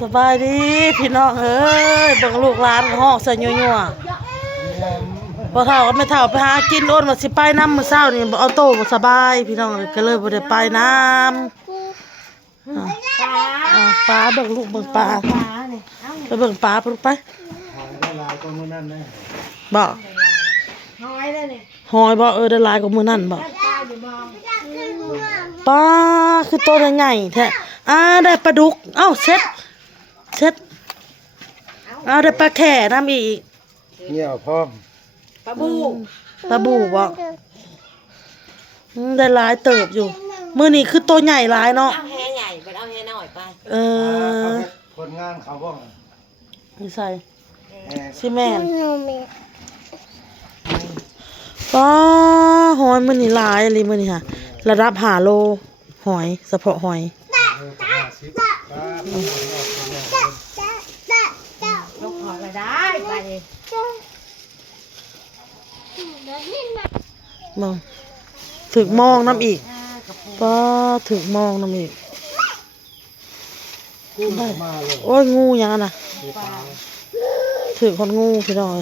สบายดีพี่น้องเอ้ยเบิ่งลูกหลานห้องใส่ยั่วๆบ่เฒ่าก็ไม่เฒ่าไปหากินโอนว่าสิไปนำมื้อเช้านี่บ่เอาโตบ่สบายพี่น้องก็เลยบ่ได้ไปนำปลาเบิ่งลูกเบิ่งปลาไปเบิ่งปลาไปลูกไปบ่หอยได้นี่หอยบ่ได้หลายกว่ามื้อนั้นบ่ปลาคือตัวใหญ่แท้ได้ปลาดุกเซ็ตได้ปลาแข่น้ำอีกเงี้ยวพร้อมปลาบูบ่ได้หลายเติบอยู่มื้อนี้คือตัวใหญ่หลายเนาะเอาแฮใหญ่ไปเอาแฮน้อยไปคนงานเขาบ้างนี่ใส่ซีเมนปลาหอยมื้อนี้หลายอะไรมื้อนี้ค่ะระดับ5 โลหอยเฉพาะหอยลูกหอยมาได้ไปมองถึกมองน้ำอีกป้าถึกมองน้ำอีกโอ้ยงูยังน่ะถึกคนงูพี่น้อย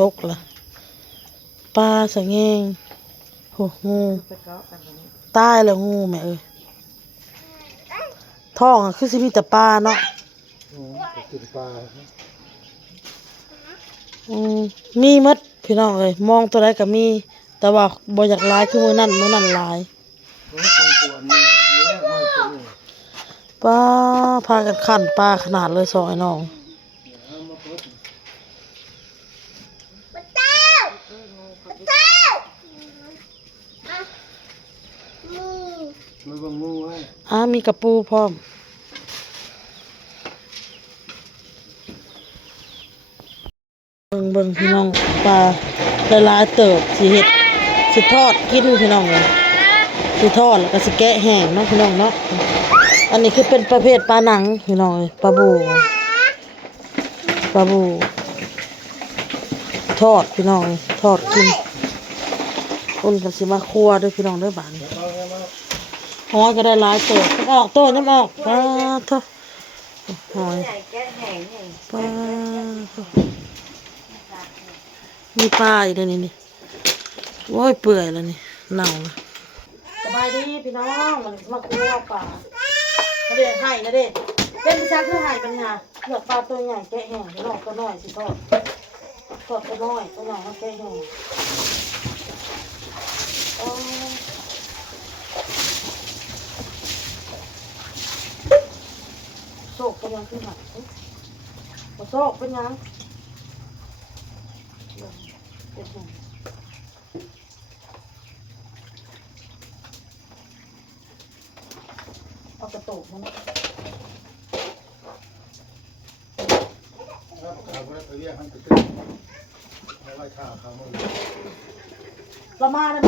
ตกละปลาสะเงงโหงูตายแล้วงูแม่เอ้ยท้องคือสิมีแต่ปลาเนาะมีมดพี่น้องเอ้ยมองตัวใดก็มีแต่ว่าบ่อยากลายคือมื้อนั้นลายปลาพากันขันปลาขนาดเลยสองไอ้น้องมีกระปูพร้อมเบิ่งพี่น้องปลาหลายๆเติบสิเฮ็ดสิทอดกินพี่น้องเลยสิทอดแล้วก็สิแกะแห้งเนาะพี่น้องเนาะอันนี้คือเป็นประเภทปลาหนังพี่น้องเลยปลาบูทอดพี่น้องทอดกินคนก็สิมาคั่วด้วยพี่น้องด้วยบาดนี้หอยก็ได้หลายเติบออกโตน้ำออกปลาทอดหอยปลามีปลาอีกเลยนี่โอ้ยเปื่อยแล้วนี่เน่าละสบายดีพี่น้องมันมาคั่วปลาเด็กไห่นะเด็กเป็นชักคือไห่ปัญญาเลือกปลาตัวใหญ่แกะแห้งพี่น้องตัวน้อยสิทอดตัวน้อยมาแกะแห้งโศกเป็นยังคือหักโศกเป็นยังเอากระตุกมันละมาเลย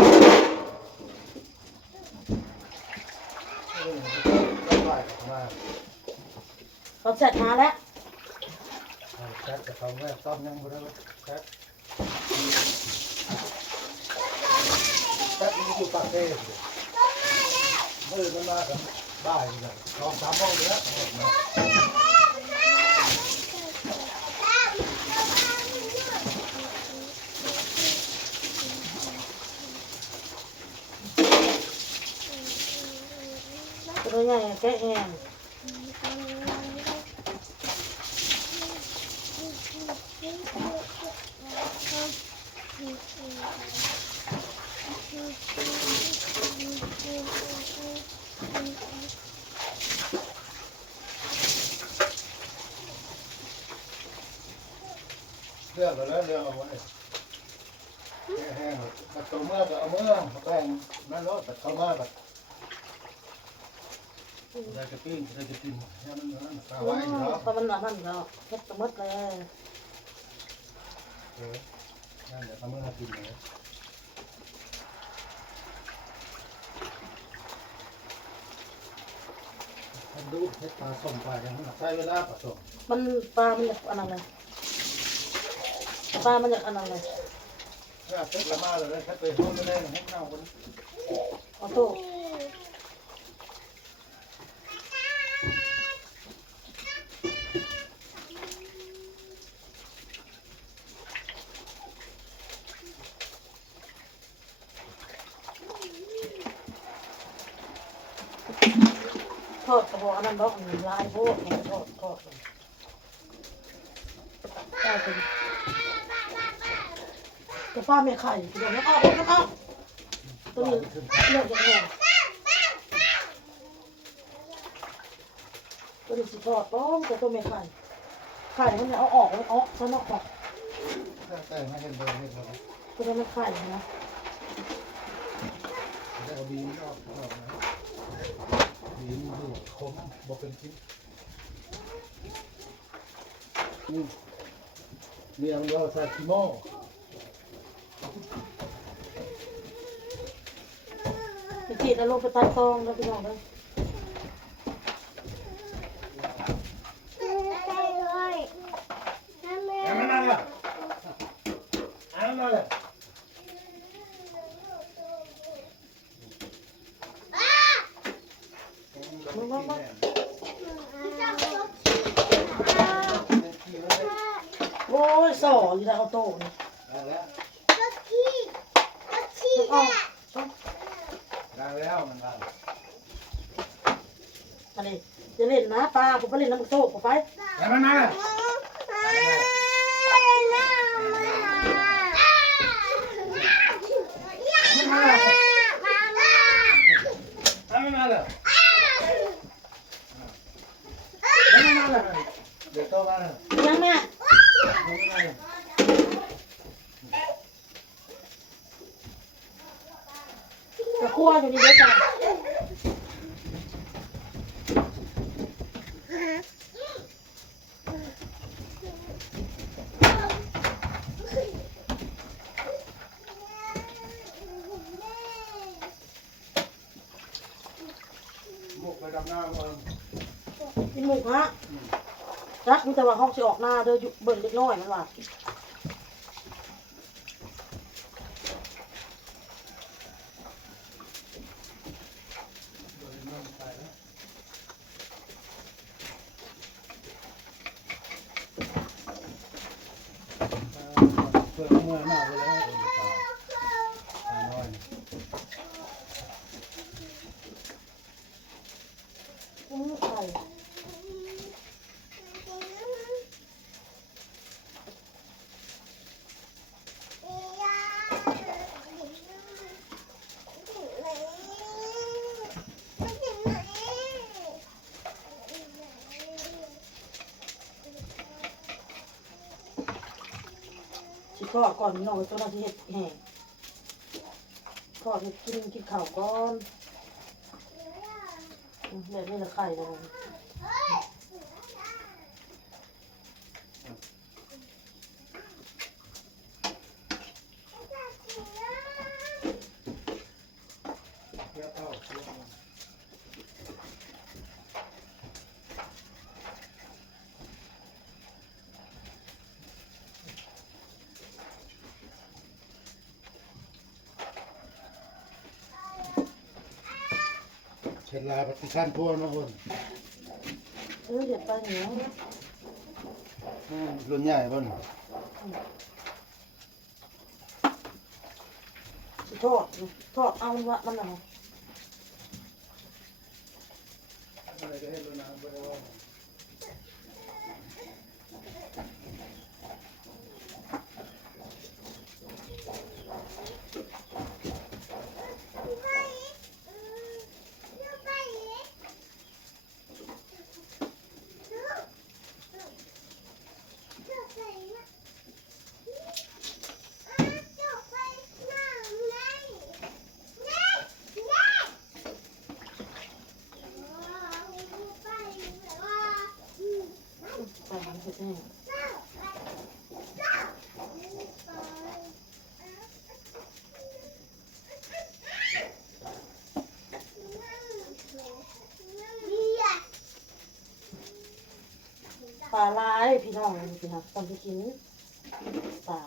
เขาเสร็จมาแล้วแซ่บจะทำแม่ต้มยังบ่ได้แซ่บมันอยู่ปากเทศมันมากันได้เลย2-3 โมงแล้วตัวใหญ่แกะแห้งเลือกแล้วเลือกเอาไว้แห้งตัดตัวเมื่อก็เอาเมื่อแป้งนั่นรถตัดเข้ามาตัดได้กระปิ้งได้กระปิ้งให้มันนั่นข้าวไว้เนาะพอมันนั่นเนาะเฮ็ดตะมดเลยนั่นเดี๋ยวทำเมื่อกินเลยดูเฮ็ดปลาส้มปลาอย่างนั้นใช้เวลาผสมมันปลามันอยากอันนั้นเลยปลามันอยากอันนั้นเลยถ้าเสร็จละมาเลยแค่ไปห้องไม่ได้ให้เน่าคนเอาตู้ ทอดกระบอกอันนั้นดอกลายโพดทอดได้เป็นจะป้าไม่ไข่เดี๋ยวนี้เอาตัวนี้เลือกจากไหนตัวนี้สิทอดต้องแต่ตัวไม่ไข่มันเอาออกซะนอกออก แต่ไม่เห็นเลยเห็นแล้ว ตัวนั้นไม่ไข่นะ แต่เอาบีนออกนะบีนดูคมบอกเป็นชิ้นเรียงเราใส่ขี้โม่ จีดแล้วลงไปตัดตองแล้วพี่น้องเลย นั่นแหละนั่นแหละ มาโอ้ยสออยู่แล้วเอาโต้นี่ออก ได้แล้วมันได้ อันนี้จะเล่นนะปลาผมไปเล่นน้ำโต้ผมไป แล้วมันนั่นแหละเดี๋ยวโตมาเลย ยังแม่จะคั่วอยู่นี่ด้วยจ้ะ มุกไปดำน้ำก่อน กินหมูฮะจักมีแต่ว่าห้องสิออกหน้าเด้ออยู่เบิ่งเล็กน้อยมันว่า เปิดมือมากเลยนะตาน้อย ไข่ สิทอดก่อนพี่น้องตัวนั้นสิเฮ็ดแห้งทอดให้กินข้าวก่อนแบบนี้ละไข่เลย เยอะเท่า เวลาปฏิชันพวกนะคน เด็ดไปเหนียว รุ่นใหญ่บ่น สิทอดเอาวะมันอะไร อะไรก็ให้รุ่นน้ำไปว่า ใส่น้ำเผ็ดแห้งปลาลายพี่น้องเลยพี่ครับตอนที่กินปลา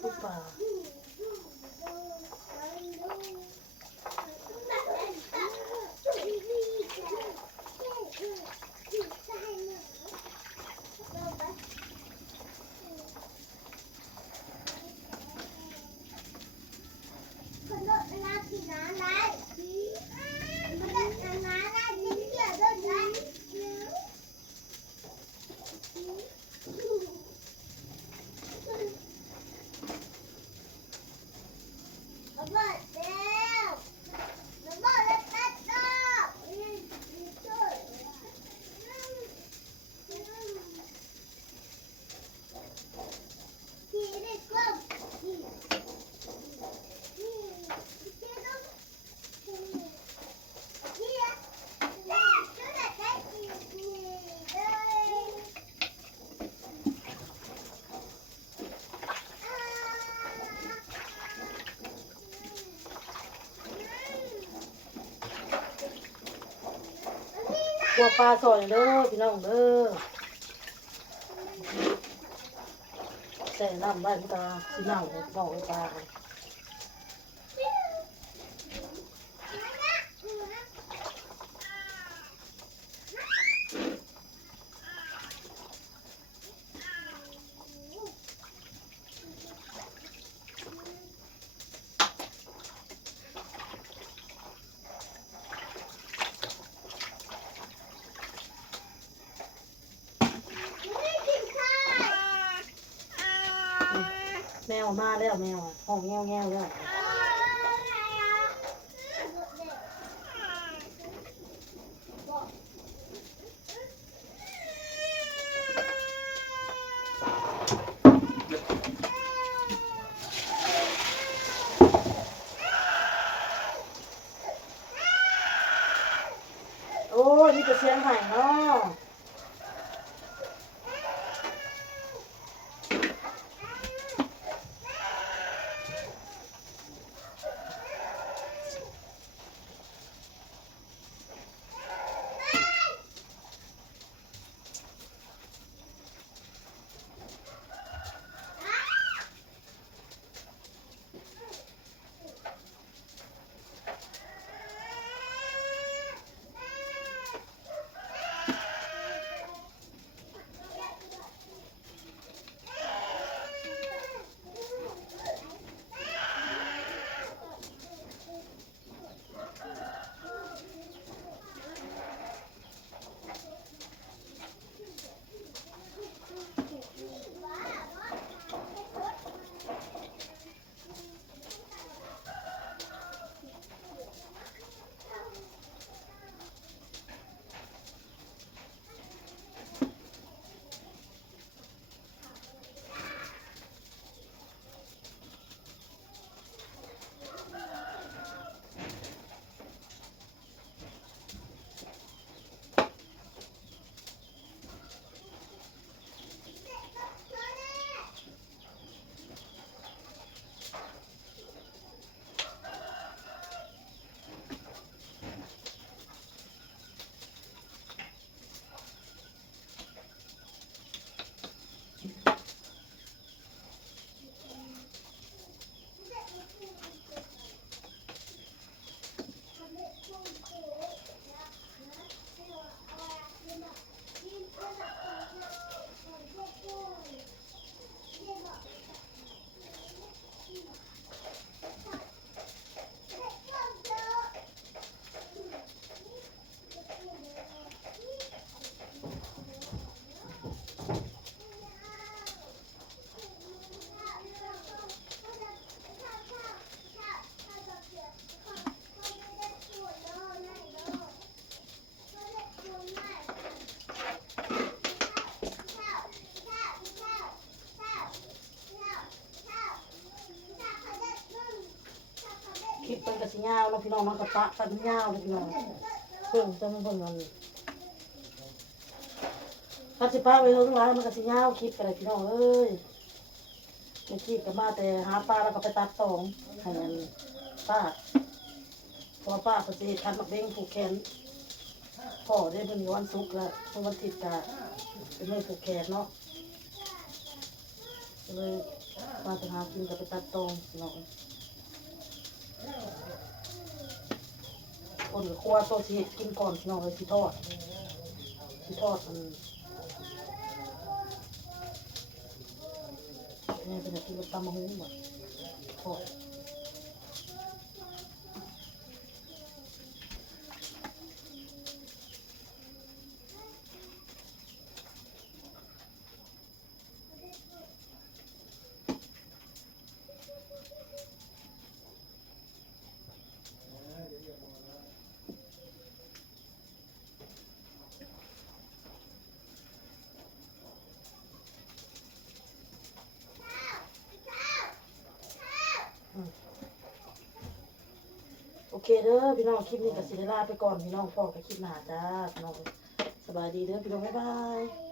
ปูปลากัวปลาซอยเด้อพี่น้องเด้อใส่น้ำได้พี่ตาสีเน่าบอกไอ้ปลาแมวมาแล้วแมวห้องแง่วแง่วแล้วโอ้ยนี่จะเสียงใหม่เนาะคลิปเป็นกระสียาวแล้วพี่น้องมันกระปะปันยาวเลยพี่น้อง เพิ่งจะไม่เพิ่งเงินถ้าสิป้าไปเรื่องร้านมันก็สิยาวคลิปอะไรพี่น้องเอ้ยไม่คลิปก็มาแต่หาปลาแล้วก็ไปตัดตองให้มันป้าพอป้าปฏิทันมักเด้งผูกแขนพ่อได้เป็นวันศุกร์แล้วเพราะวันอาทิตย์ก็เป็นไม่ผูกแขนเนาะเลยมาจะหากินกับไปตัดตองพี่น้องคนครัวโซชีกินก่อนพี่น้องเลยที่ทอดมันแม่เป็นกินกับตำมะฮุ่งหมดทอดโอเคเด้อพี่น้องคลิปนี้ก็สิได้ลาไปก่อนพี่น้องพ่อกับคลิปหน้าจ้าพี่น้องสบายดีเด้อพี่น้องบ๊ายบาย